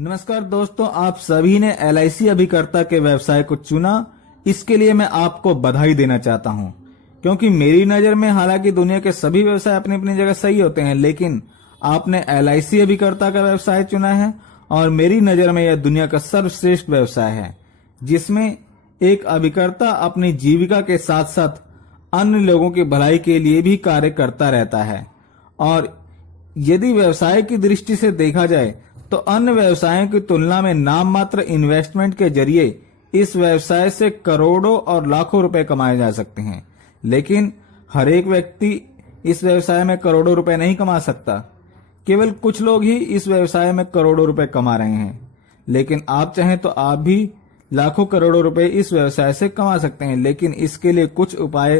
नमस्कार दोस्तों, आप सभी ने LIC अभिकर्ता के व्यवसाय को चुना। इसके लिए मैं आपको बधाई देना चाहता हूं, क्योंकि मेरी नजर में हालांकि दुनिया के सभी व्यवसाय अपनी अपनी जगह सही होते हैं, लेकिन आपने LIC अभिकर्ता का व्यवसाय चुना है और मेरी नजर में यह दुनिया का सर्वश्रेष्ठ व्यवसाय है, जिसमें एक अभिकर्ता अपनी जीविका के साथ साथ अन्य लोगों की भलाई के लिए भी कार्य करता रहता है। और यदि व्यवसाय की दृष्टि से देखा जाए तो अन्य व्यवसायों की तुलना में नाम मात्र इन्वेस्टमेंट के जरिए इस व्यवसाय से करोड़ों और लाखों रुपए कमाए जा सकते हैं, लेकिन हर एक व्यक्ति इस व्यवसाय में करोड़ों रुपए नहीं कमा सकता। केवल कुछ लोग ही इस व्यवसाय में करोड़ों रुपए कमा रहे हैं, लेकिन आप चाहें तो आप भी लाखों करोड़ों रुपए इस व्यवसाय से कमा सकते हैं, लेकिन इसके लिए कुछ उपाय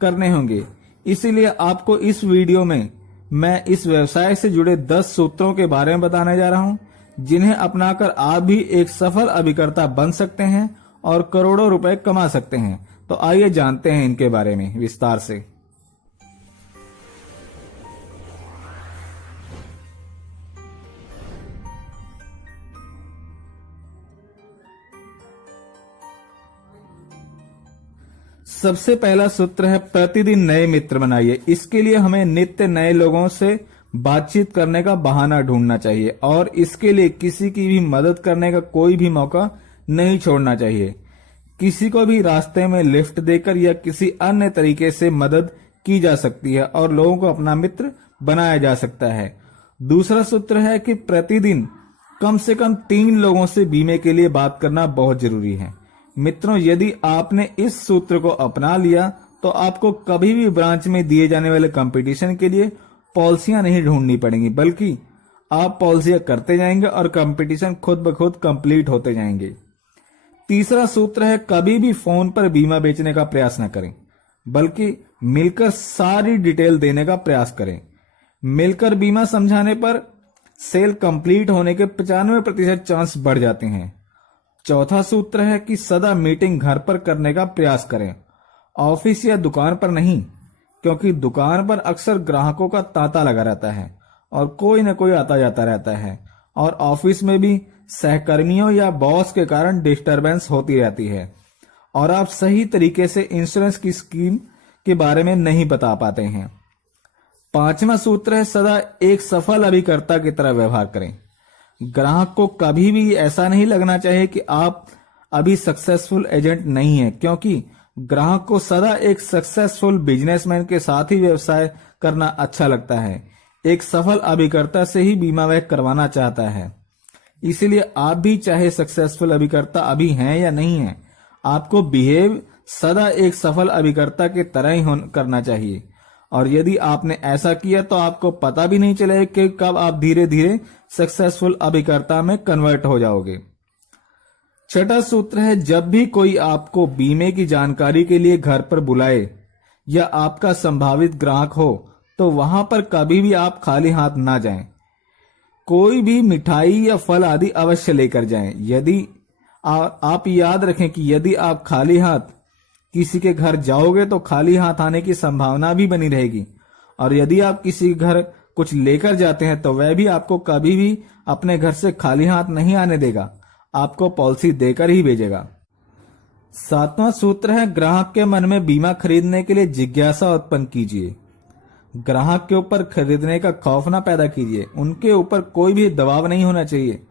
करने होंगे। इसीलिए आपको इस वीडियो में मैं इस व्यवसाय से जुड़े 10 सूत्रों के बारे में बताने जा रहा हूं, जिन्हें अपनाकर आप भी एक सफल अभिकर्ता बन सकते हैं और करोड़ों रुपए कमा सकते हैं। तो आइए जानते हैं इनके बारे में विस्तार से। सबसे पहला सूत्र है प्रतिदिन नए मित्र बनाइए। इसके लिए हमें नित्य नए लोगों से बातचीत करने का बहाना ढूंढना चाहिए और इसके लिए किसी की भी मदद करने का कोई भी मौका नहीं छोड़ना चाहिए। किसी को भी रास्ते में लिफ्ट देकर या किसी अन्य तरीके से मदद की जा सकती है और लोगों को अपना मित्र बनाया जा सकता है। दूसरा सूत्र है कि प्रतिदिन कम से कम 3 लोगों से बीमे के लिए बात करना बहुत जरूरी है। मित्रों, यदि आपने इस सूत्र को अपना लिया तो आपको कभी भी ब्रांच में दिए जाने वाले कंपटीशन के लिए पॉलिसियां नहीं ढूंढनी पड़ेंगी, बल्कि आप पॉलिसियां करते जाएंगे और कंपटीशन खुद ब खुद कंप्लीट होते जाएंगे। तीसरा सूत्र है कभी भी फोन पर बीमा बेचने का प्रयास न करें, बल्कि मिलकर सारी डिटेल देने का प्रयास करें। मिलकर बीमा समझाने पर सेल कंप्लीट होने के 95% चांस बढ़ जाते हैं। चौथा सूत्र है कि सदा मीटिंग घर पर करने का प्रयास करें, ऑफिस या दुकान पर नहीं, क्योंकि दुकान पर अक्सर ग्राहकों का तांता लगा रहता है और कोई न कोई आता जाता रहता है, और ऑफिस में भी सहकर्मियों या बॉस के कारण डिस्टरबेंस होती रहती है और आप सही तरीके से इंश्योरेंस की स्कीम के बारे में नहीं बता पाते हैं। पांचवा सूत्र है सदा एक सफल अभिकर्ता की तरह व्यवहार करें। ग्राहक को कभी भी ऐसा नहीं लगना चाहिए कि आप अभी सक्सेसफुल एजेंट नहीं हैं, क्योंकि ग्राहक को सदा एक सक्सेसफुल बिजनेसमैन के साथ ही व्यवसाय करना अच्छा लगता है। एक सफल अभिकर्ता से ही बीमा वह करवाना चाहता है। इसीलिए आप भी चाहे सक्सेसफुल अभिकर्ता अभी हैं या नहीं हैं, आपको बिहेव सदा एक सफल अभिकर्ता की तरह ही करना चाहिए। और यदि आपने ऐसा किया तो आपको पता भी नहीं चलेगा कि कब आप धीरे धीरे सक्सेसफुल अभिकर्ता में कन्वर्ट हो जाओगे। छठा सूत्र है जब भी कोई आपको बीमे की जानकारी के लिए घर पर बुलाए या आपका संभावित ग्राहक हो तो वहां पर कभी भी आप खाली हाथ ना जाएं। कोई भी मिठाई या फल आदि अवश्य लेकर जाएं। यदि आप याद रखें कि यदि आप खाली हाथ किसी के घर जाओगे तो खाली हाथ आने की संभावना भी बनी रहेगी, और यदि आप किसी के घर कुछ लेकर जाते हैं तो वह भी आपको कभी भी अपने घर से खाली हाथ नहीं आने देगा, आपको पॉलिसी देकर ही भेजेगा। सातवां सूत्र है ग्राहक के मन में बीमा खरीदने के लिए जिज्ञासा उत्पन्न कीजिए। ग्राहक के ऊपर खरीदने का खौफ ना पैदा कीजिए। उनके ऊपर कोई भी दबाव नहीं होना चाहिए।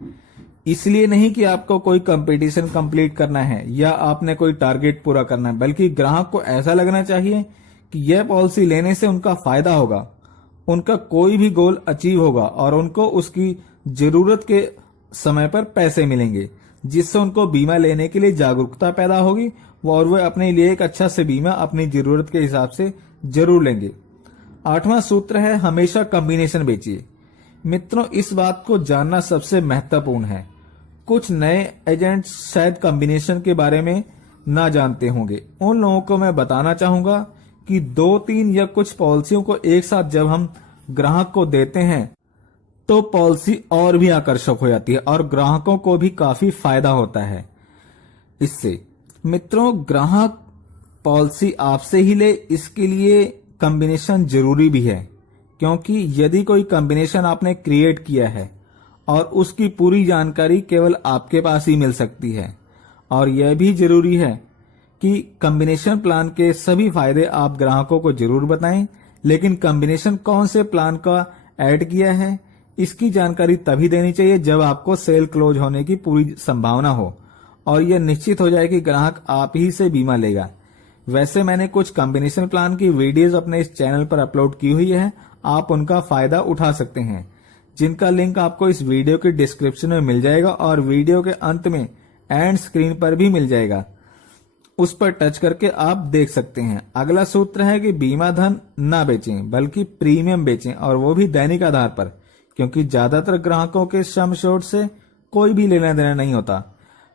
इसलिए नहीं कि आपको कोई कंपटीशन कंप्लीट करना है या आपने कोई टारगेट पूरा करना है, बल्कि ग्राहक को ऐसा लगना चाहिए कि यह पॉलिसी लेने से उनका फायदा होगा, उनका कोई भी गोल अचीव होगा और उनको उसकी जरूरत के समय पर पैसे मिलेंगे, जिससे उनको बीमा लेने के लिए जागरूकता पैदा होगी और वह अपने लिए एक अच्छा से बीमा अपनी जरूरत के हिसाब से जरूर लेंगे। आठवां सूत्र है हमेशा कॉम्बिनेशन बेचिए। मित्रों, इस बात को जानना सबसे महत्वपूर्ण है। कुछ नए एजेंट शायद कॉम्बिनेशन के बारे में ना जानते होंगे। उन लोगों को मैं बताना चाहूंगा कि 2-3 या कुछ पॉलिसियों को एक साथ जब हम ग्राहक को देते हैं तो पॉलिसी और भी आकर्षक हो जाती है और ग्राहकों को भी काफी फायदा होता है इससे। मित्रों, ग्राहक पॉलिसी आपसे ही ले, इसके लिए कॉम्बिनेशन जरूरी भी है, क्योंकि यदि कोई कॉम्बिनेशन आपने क्रिएट किया है और उसकी पूरी जानकारी केवल आपके पास ही मिल सकती है। और यह भी जरूरी है कि कॉम्बिनेशन प्लान के सभी फायदे आप ग्राहकों को जरूर बताएं, लेकिन कॉम्बिनेशन कौन से प्लान का ऐड किया है इसकी जानकारी तभी देनी चाहिए जब आपको सेल क्लोज होने की पूरी संभावना हो और यह निश्चित हो जाए कि ग्राहक आप ही से बीमा लेगा। वैसे मैंने कुछ कॉम्बिनेशन प्लान की वीडियोस अपने इस चैनल पर अपलोड की हुई है, आप उनका फायदा उठा सकते हैं, जिनका लिंक आपको इस वीडियो के डिस्क्रिप्शन में मिल जाएगा और वीडियो के अंत में एंड स्क्रीन पर भी मिल जाएगा। उस पर टच करके आप देख सकते हैं। अगला सूत्र है कि बीमा धन ना बेचें बल्कि प्रीमियम बेचें, और वो भी दैनिक आधार पर, क्योंकि ज्यादातर ग्राहकों के सम एश्योर्ड से कोई भी लेना देना नहीं होता।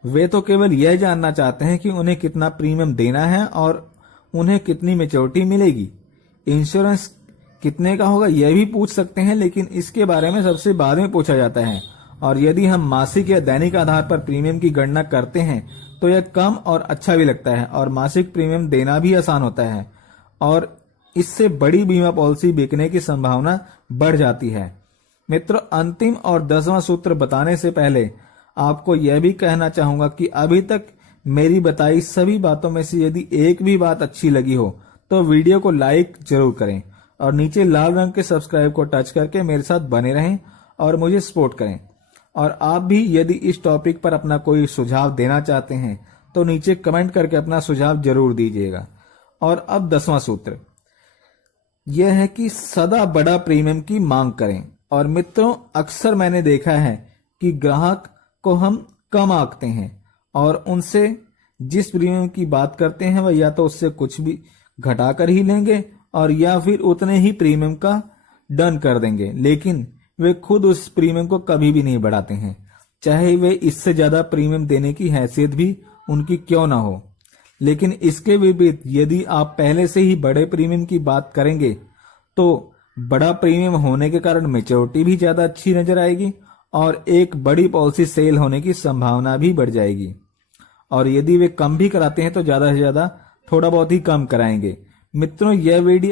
वे तो केवल यह जानना चाहते हैं कि उन्हें कितना प्रीमियम देना है और उन्हें कितनी मैच्योरिटी मिलेगी। इंश्योरेंस कितने का होगा यह भी पूछ सकते हैं, लेकिन इसके बारे में सबसे बाद में पूछा जाता है। और यदि हम मासिक या दैनिक आधार पर प्रीमियम की गणना करते हैं तो यह कम और अच्छा भी लगता है और मासिक प्रीमियम देना भी आसान होता है और इससे बड़ी बीमा पॉलिसी बिकने की संभावना बढ़ जाती है। मित्रों, अंतिम और 10वां सूत्र बताने से पहले आपको यह भी कहना चाहूंगा कि अभी तक मेरी बताई सभी बातों में से यदि एक भी बात अच्छी लगी हो तो वीडियो को लाइक जरूर करें और नीचे लाल रंग के सब्सक्राइब को टच करके मेरे साथ बने रहें और मुझे सपोर्ट करें। और आप भी यदि इस टॉपिक पर अपना कोई सुझाव देना चाहते हैं तो नीचे कमेंट करके अपना सुझाव जरूर दीजिएगा। और अब 10वां सूत्र यह है कि सदा बड़ा प्रीमियम की मांग करें। और मित्रों, अक्सर मैंने देखा है कि ग्राहक को हम कम आंकते हैं और उनसे जिस प्रीमियम की बात करते हैं वह या तो उससे कुछ भी घटाकर ही लेंगे और या फिर उतने ही प्रीमियम का डन कर देंगे, लेकिन वे खुद उस प्रीमियम को कभी भी नहीं बढ़ाते हैं, चाहे वे इससे ज्यादा प्रीमियम देने की हैसियत भी उनकी क्यों ना हो। लेकिन इसके विपरीत यदि आप पहले से ही बड़े प्रीमियम की बात करेंगे तो बड़ा प्रीमियम होने के कारण मैच्योरिटी भी ज्यादा अच्छी नजर आएगी और एक बड़ी पॉलिसी सेल होने की संभावना भी बढ़ जाएगी। और यदि वे कम भी कराते हैं तो ज्यादा से ज्यादा थोड़ा बहुत ही कम कराएंगे। मित्रों, यह वीडियो